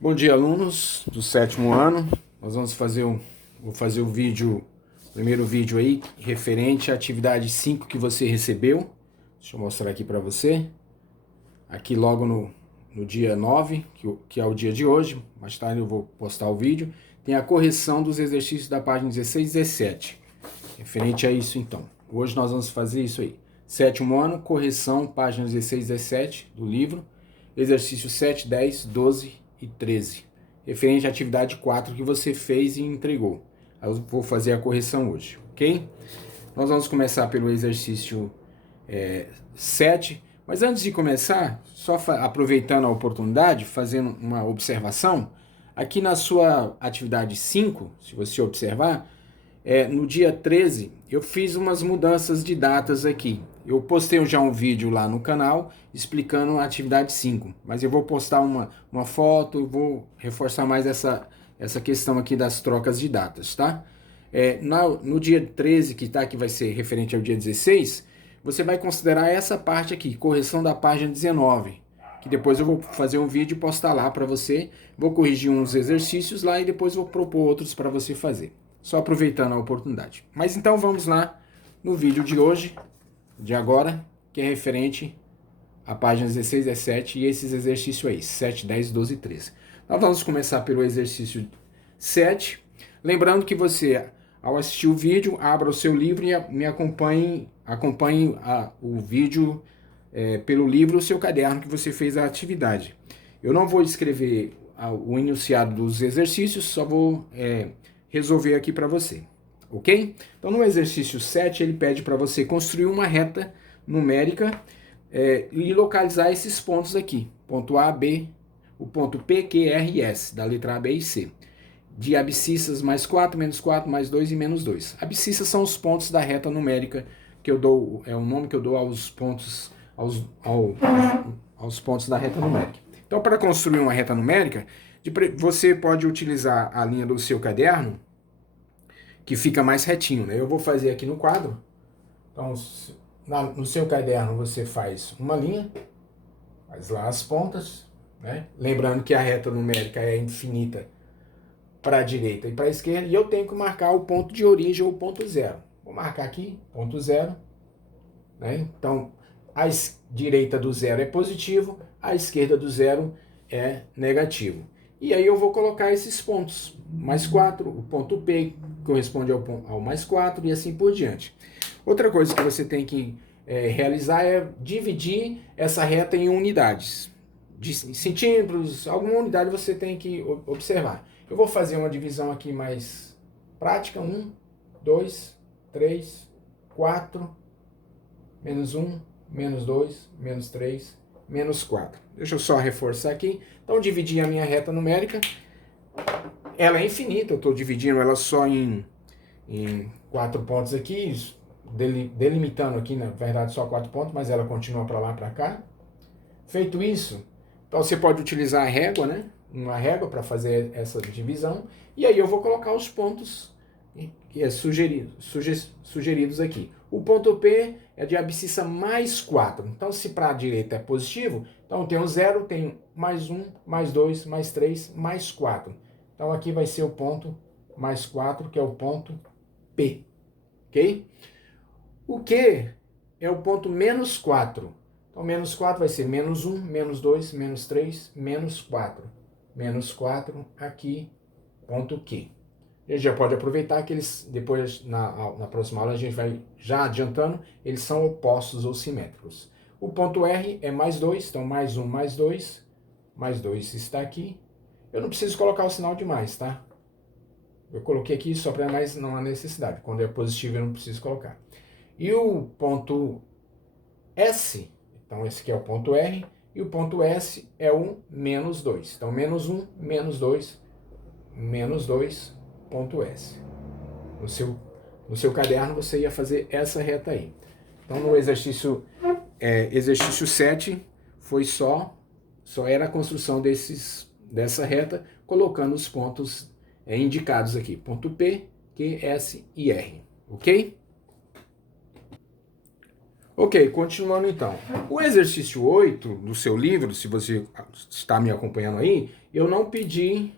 Bom dia, alunos do sétimo ano. Nós vamos fazer vou fazer o primeiro vídeo aí, referente à atividade 5 que você recebeu. Deixa eu mostrar aqui para você. Aqui logo no dia 9, que é o dia de hoje, mais tarde eu vou postar o vídeo, tem a correção dos exercícios da página 16 e 17. Referente a isso, então. Hoje nós vamos fazer isso aí. Sétimo ano, correção, páginas 16 e 17 do livro. Exercício 7, 10, 12 e 13. Referente à atividade 4 que você fez e entregou. Eu vou fazer a correção hoje, ok? Nós vamos começar pelo exercício 7. Mas antes de começar, só aproveitando a oportunidade, fazendo uma observação, aqui na sua atividade 5, se você observar, no dia 13, eu fiz umas mudanças de datas aqui. Eu postei já um vídeo lá no canal explicando a atividade 5, mas eu vou postar uma foto, eu vou reforçar mais essa questão aqui das trocas de datas, tá? No dia 13, que vai ser referente ao dia 16, você vai considerar essa parte aqui, correção da página 19, que depois eu vou fazer um vídeo e postar lá para você. Vou corrigir uns exercícios lá e depois vou propor outros para você fazer. Só aproveitando a oportunidade. Mas então vamos lá no vídeo de hoje, de agora, que é referente à página 16, 17 e esses exercícios aí, 7, 10, 12 e 13. Nós vamos começar pelo exercício 7. Lembrando que você, ao assistir o vídeo, abra o seu livro e me acompanhe o vídeo pelo livro, o seu caderno que você fez a atividade. Eu não vou escrever o enunciado dos exercícios, só vou resolver aqui para você, ok? Então, no exercício 7, ele pede para você construir uma reta numérica e localizar esses pontos aqui, ponto A, B, o ponto P, Q, R e S, da letra A, B e C, de abscissas mais 4, menos 4, mais 2 e menos 2. Abscissas são os pontos da reta numérica que eu dou, é o nome que eu dou aos pontos, aos pontos da reta numérica. Então, para construir uma reta numérica, você pode utilizar a linha do seu caderno, que fica mais retinho, né? Eu vou fazer aqui no quadro. Então, no seu caderno você faz uma linha, faz lá as pontas, né? Lembrando que a reta numérica é infinita para a direita e para a esquerda, e eu tenho que marcar o ponto de origem ou o ponto zero. Vou marcar aqui, ponto zero, né? Então, a direita do zero é positivo, a esquerda do zero é negativo. E aí eu vou colocar esses pontos, mais 4, o ponto P corresponde ao mais 4 e assim por diante. Outra coisa que você tem que realizar é dividir essa reta em unidades. De centímetros, alguma unidade você tem que observar. Eu vou fazer uma divisão aqui mais prática. 1, 2, 3, 4, menos 1, menos 2, menos 3, menos 4. Deixa eu só reforçar aqui. Então, dividi a minha reta numérica. Ela é infinita, eu estou dividindo ela só em 4 pontos aqui, delimitando aqui, na verdade, só 4 pontos, mas ela continua para lá, para cá. Feito isso, então você pode utilizar a régua, né? Uma régua para fazer essa divisão. E aí eu vou colocar os pontos que é sugeridos aqui. O ponto P é de abscissa mais 4. Então, se para a direita é positivo, então tem o 0, tem mais 1, mais 2, mais 3, mais 4. Então, aqui vai ser o ponto mais 4, que é o ponto P. Ok? O Q é o ponto menos 4. Então, menos 4 vai ser menos 1, menos 2, menos 3, menos 4. Menos 4 aqui, ponto Q. A gente já pode aproveitar que eles, depois, na próxima aula, a gente vai já adiantando, eles são opostos ou simétricos. O ponto R é mais 2, então mais 1, mais 2 está aqui. Eu não preciso colocar o sinal de mais, tá? Eu coloquei aqui só para mais não há necessidade. Quando é positivo eu não preciso colocar. E o ponto S, então esse aqui é o ponto R, e o ponto S é o menos 2. Então menos 1, menos 2, ponto S. No seu caderno você ia fazer essa reta aí. Então no exercício 7 foi só era a construção dessa reta, colocando os pontos indicados aqui. Ponto P, Q, S e R. Ok? Ok, continuando então. O exercício 8 do seu livro, se você está me acompanhando aí, eu não pedi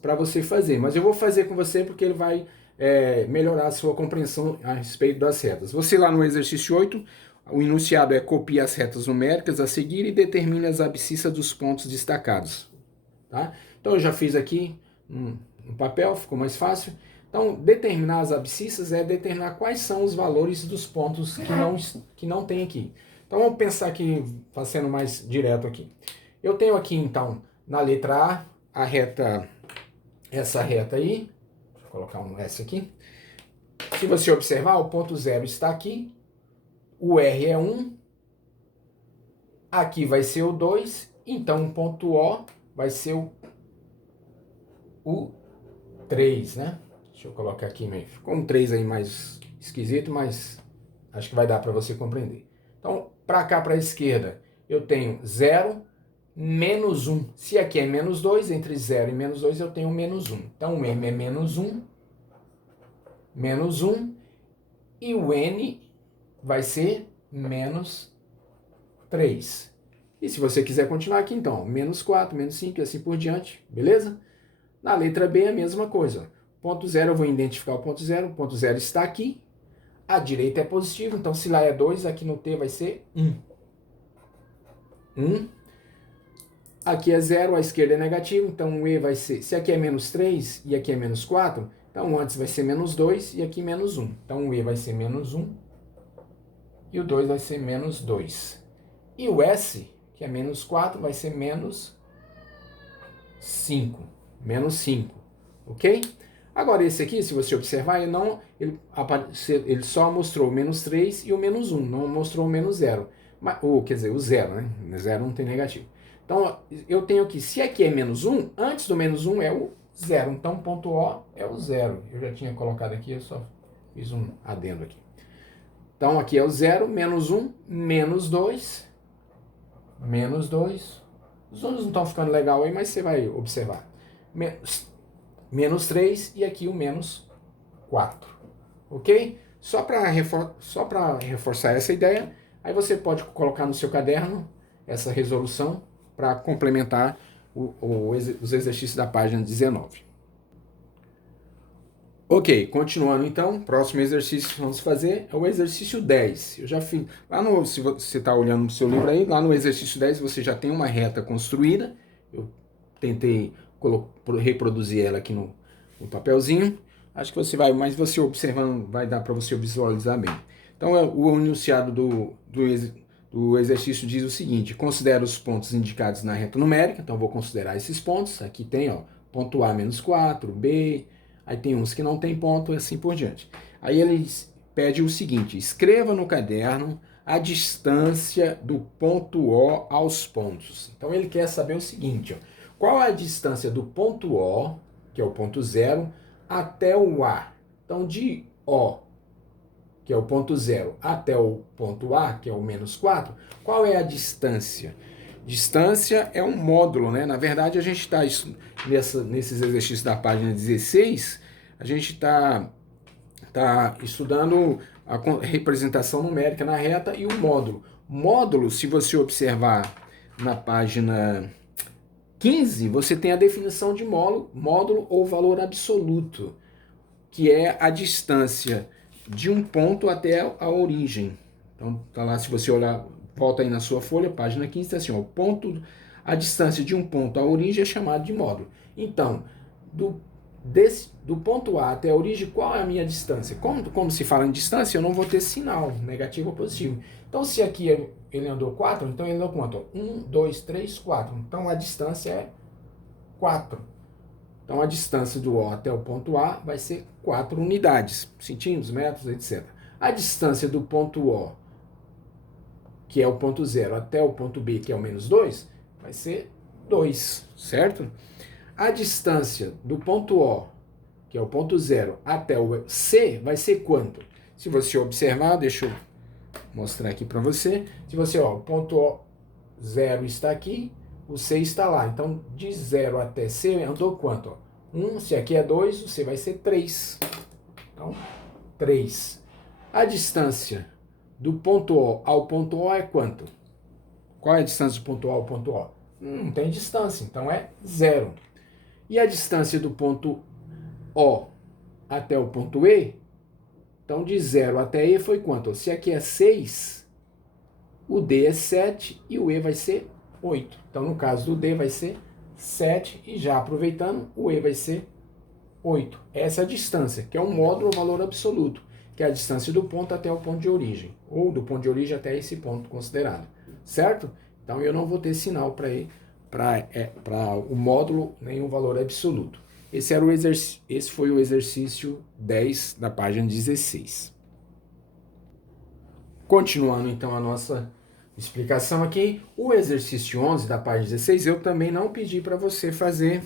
para você fazer, mas eu vou fazer com você porque ele vai melhorar a sua compreensão a respeito das retas. Você lá no exercício 8, o enunciado é copie as retas numéricas a seguir e determine as abscissas dos pontos destacados. Tá? Então eu já fiz aqui no papel, ficou mais fácil. Então, determinar as abscissas é determinar quais são os valores dos pontos que não tem aqui. Então, vamos pensar aqui, sendo mais direto aqui. Eu tenho aqui, então, na letra A reta, essa reta aí. Deixa eu colocar um S aqui. Se você observar, o ponto 0 está aqui. O R é 1. Aqui vai ser o 2. Então, o ponto O vai ser o 3, né? Deixa eu colocar aqui meio. Ficou um 3 aí mais esquisito, mas acho que vai dar para você compreender. Então, para cá, para a esquerda, eu tenho 0, menos 1. Se aqui é menos 2, entre 0 e menos 2 eu tenho menos 1. Então, o M é menos 1, e o N vai ser menos 3. E se você quiser continuar aqui, então, menos 4, menos 5 e assim por diante, beleza? Na letra B é a mesma coisa. Ponto 0, eu vou identificar o ponto 0 está aqui. A direita é positivo, então se lá é 2, aqui no T vai ser 1. 1. Aqui é 0, a esquerda é negativo, então o E vai ser... Se aqui é menos 3 e aqui é menos 4, então antes vai ser menos 2 e aqui menos 1. Então o E vai ser menos 1 e o 2 vai ser menos 2. E o S, que é menos 4, vai ser menos 5. Menos 5, ok? Agora esse aqui, se você observar, ele só mostrou o menos 3 e o menos 1, não mostrou o menos 0. Quer dizer, o 0, né? O 0 não tem negativo. Então, eu tenho aqui, se aqui é menos 1, antes do menos 1 é o 0. Então, ponto O é o 0. Eu já tinha colocado aqui, eu só fiz um adendo aqui. Então, aqui é o 0, menos 1, menos 2, menos 2. Os números não estão ficando legal aí, mas você vai observar. Menos 3 e aqui o menos 4. Ok? Só para reforçar essa ideia, aí você pode colocar no seu caderno essa resolução para complementar os exercícios da página 19. Ok, continuando então, próximo exercício que vamos fazer é o exercício 10. Eu já fiz, se você está olhando no seu livro aí, lá no exercício 10 você já tem uma reta construída. Eu tentei reproduzir ela aqui no papelzinho. Acho que você vai, mas você observando vai dar para você visualizar bem. Então o enunciado do exercício diz o seguinte: considera os pontos indicados na reta numérica. Então vou considerar esses pontos. Aqui tem, ó, ponto A menos 4, B, aí tem uns que não tem ponto e assim por diante. Aí ele pede o seguinte: escreva no caderno a distância do ponto O aos pontos. Então ele quer saber o seguinte, ó, qual é a distância do ponto O, que é o ponto 0, até o A. Então de O, que é o ponto 0, até o ponto A, que é o menos 4, qual é a distância? Distância é um módulo, né? Na verdade, a gente está nesses exercícios da página 16, a gente está estudando a representação numérica na reta e o módulo. Módulo, se você observar na página 15, você tem a definição de módulo ou valor absoluto, que é a distância de um ponto até a origem. Então, tá lá, se você olhar, volta aí na sua folha, página 15, tá assim, ó, a distância de um ponto à origem é chamada de módulo. Então, do ponto A até a origem, qual é a minha distância? Como se fala em distância, eu não vou ter sinal, negativo ou positivo. Então, se aqui ele andou 4, então ele andou quanto? 1, 2, 3, 4. Então, a distância é 4. Então, a distância do O até o ponto A vai ser 4 unidades, centímetros, metros, etc. A distância do ponto O, que é o ponto 0, até o ponto B, que é o menos 2, vai ser 2, certo? A distância do ponto O, que é o ponto 0, até o C, vai ser quanto? Se você observar, deixa eu mostrar aqui para você. Se você, ó, o ponto O 0 está aqui, o C está lá. Então, de 0 até C, andou quanto? Ó? 1, se aqui é 2, o C vai ser 3. Então, 3. A distância do ponto O ao ponto O é quanto? Qual é a distância do ponto O ao ponto O? Não tem distância, então é 0. E a distância do ponto O até o ponto E, então de 0 até E foi quanto? Se aqui é 6, o D é 7 e o E vai ser 8. Então no caso do D vai ser 7 e já aproveitando, o E vai ser 8. Essa é a distância, que é um módulo ou valor absoluto, que é a distância do ponto até o ponto de origem, ou do ponto de origem até esse ponto considerado, certo? Então eu não vou ter sinal para o módulo nem o valor absoluto. Esse foi o exercício 10 da página 16. Continuando então a nossa explicação aqui, o exercício 11 da página 16 eu também não pedi para você fazer,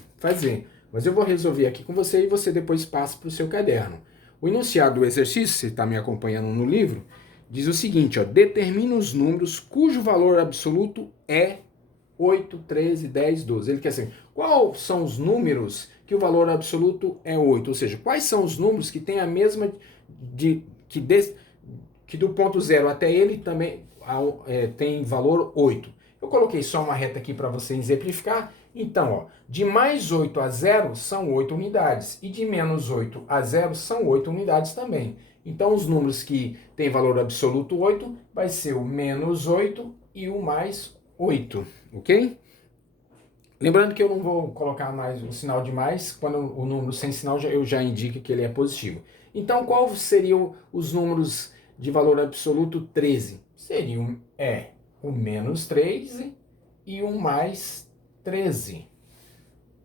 mas eu vou resolver aqui com você e você depois passa para o seu caderno. O enunciado do exercício, você está me acompanhando no livro, diz o seguinte, ó, determina os números cujo valor absoluto é 8, 13, 10, 12. Ele quer saber quais são os números que o valor absoluto é 8, ou seja, quais são os números que têm a mesma, que do ponto 0 até ele também tem valor 8. Eu coloquei só uma reta aqui para você exemplificar. Então, ó, de mais 8 a 0 são 8 unidades, e de menos 8 a 0 são 8 unidades também. Então, os números que têm valor absoluto 8 vai ser o menos 8 e o mais 8, ok? Lembrando que eu não vou colocar mais o sinal de mais, quando o número sem sinal eu já indico que ele é positivo. Então, qual seriam os números de valor absoluto 13? Seriam o menos 13 e o mais 13.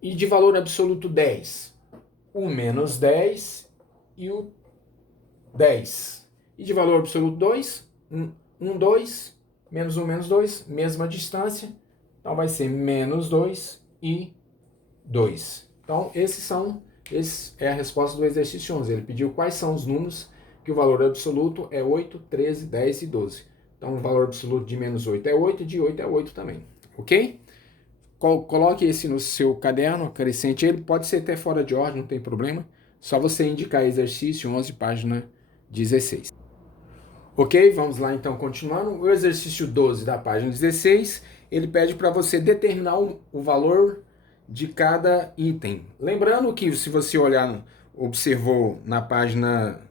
E de valor absoluto 10? O menos 10 e o 10. E de valor absoluto 2? 2, menos 1, menos 2, mesma distância. Então vai ser menos 2 e 2. Então essa é a resposta do exercício 11. Ele pediu quais são os números que o valor absoluto é 8, 13, 10 e 12. Então o valor absoluto de menos 8 é 8 e de 8 é 8 também. Ok? Coloque esse no seu caderno, acrescente ele. Pode ser até fora de ordem, não tem problema. Só você indicar exercício 11, página 16. Ok, vamos lá então, continuando. O exercício 12 da página 16, ele pede para você determinar o valor de cada item. Lembrando que se você olhar, observou na página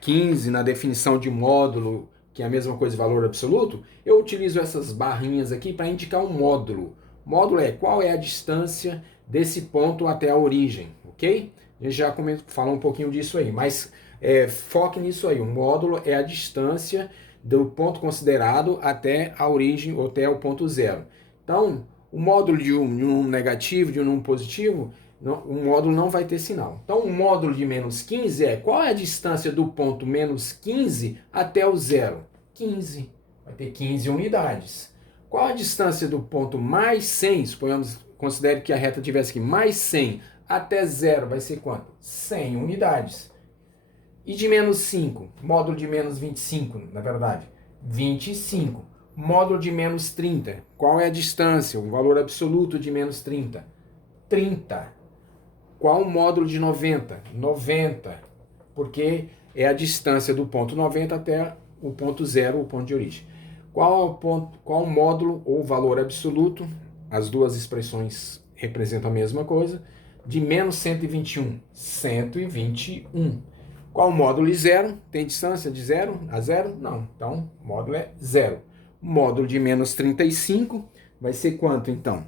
15, na definição de módulo, que é a mesma coisa de valor absoluto, eu utilizo essas barrinhas aqui para indicar um módulo. Módulo é qual é a distância desse ponto até a origem, ok? A gente já falou um pouquinho disso aí, mas foque nisso aí. O módulo é a distância do ponto considerado até a origem ou até o ponto zero. Então, o módulo de um número negativo, de um número positivo, o módulo não vai ter sinal. Então, o módulo de menos 15 é qual é a distância do ponto menos 15 até o zero? 15. Vai ter 15 unidades. Qual a distância do ponto mais 100? Suponhamos, considere que a reta tivesse aqui mais 100 até zero, vai ser quanto? 100 unidades. E de menos 5? Módulo de menos 25, na verdade. 25. Módulo de menos 30. Qual é a distância, o valor absoluto de menos 30? 30. Qual o módulo de 90? 90. Porque é a distância do ponto 90 até o ponto zero, o ponto de origem. Qual o módulo ou valor absoluto? As duas expressões representam a mesma coisa. De menos 121. 121. Qual o módulo de zero? Tem distância de 0 a 0? Não. Então, o módulo é 0. O módulo de menos 35 vai ser quanto, então?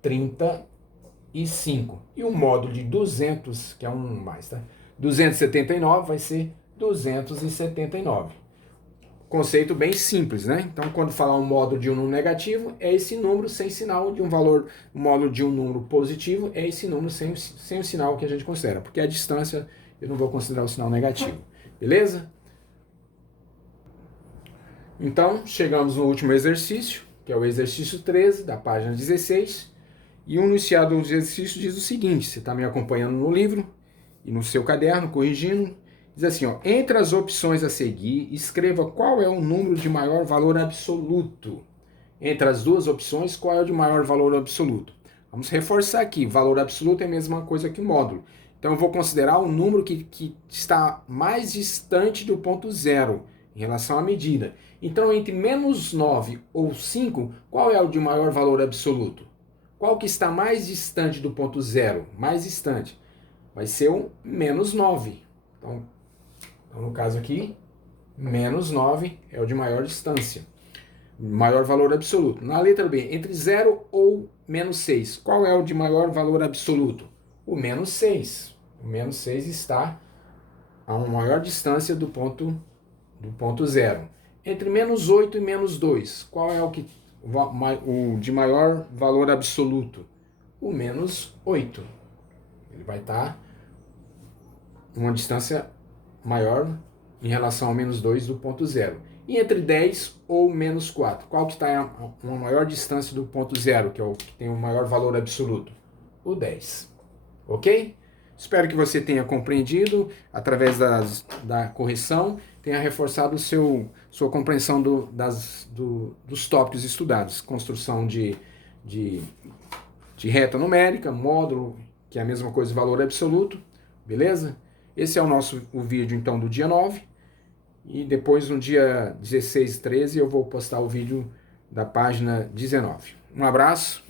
35. E o módulo de 200, que é um mais, tá? 279 vai ser 279. Conceito bem simples, né? Então, quando falar um módulo de um número negativo, é esse número sem sinal de um valor. O módulo de um número positivo é esse número sem o sinal que a gente considera, porque a distância eu não vou considerar o sinal negativo. Beleza? Então, chegamos no último exercício, que é o exercício 13, da página 16. E o enunciado do exercício diz o seguinte, você está me acompanhando no livro e no seu caderno, corrigindo. Diz assim, ó, entre as opções a seguir, escreva qual é o número de maior valor absoluto. Entre as duas opções, qual é o de maior valor absoluto? Vamos reforçar aqui, valor absoluto é a mesma coisa que módulo. Então eu vou considerar o número que está mais distante do ponto zero. em relação à medida. Então, entre menos 9 ou 5, qual é o de maior valor absoluto? Qual que está mais distante do ponto zero? Mais distante. Vai ser o menos 9. Então, no caso aqui, menos 9 é o de maior distância. Maior valor absoluto. Na letra B, entre 0 ou menos 6. Qual é o de maior valor absoluto? O menos 6. O menos 6 está a uma maior distância do ponto zero. Entre menos 8 e menos 2, qual é o de maior valor absoluto? O menos 8. Ele vai estar uma distância maior em relação ao menos 2 do ponto zero. E entre 10 ou menos 4, qual que está uma maior distância do ponto zero, que é o que tem o maior valor absoluto? O 10. Ok? Espero que você tenha compreendido, através da correção, tenha reforçado sua compreensão dos tópicos estudados. Construção de reta numérica, módulo, que é a mesma coisa, valor absoluto, beleza? Esse é o vídeo, então, do dia 9. E depois, no dia 16 e 13, eu vou postar o vídeo da página 19. Um abraço.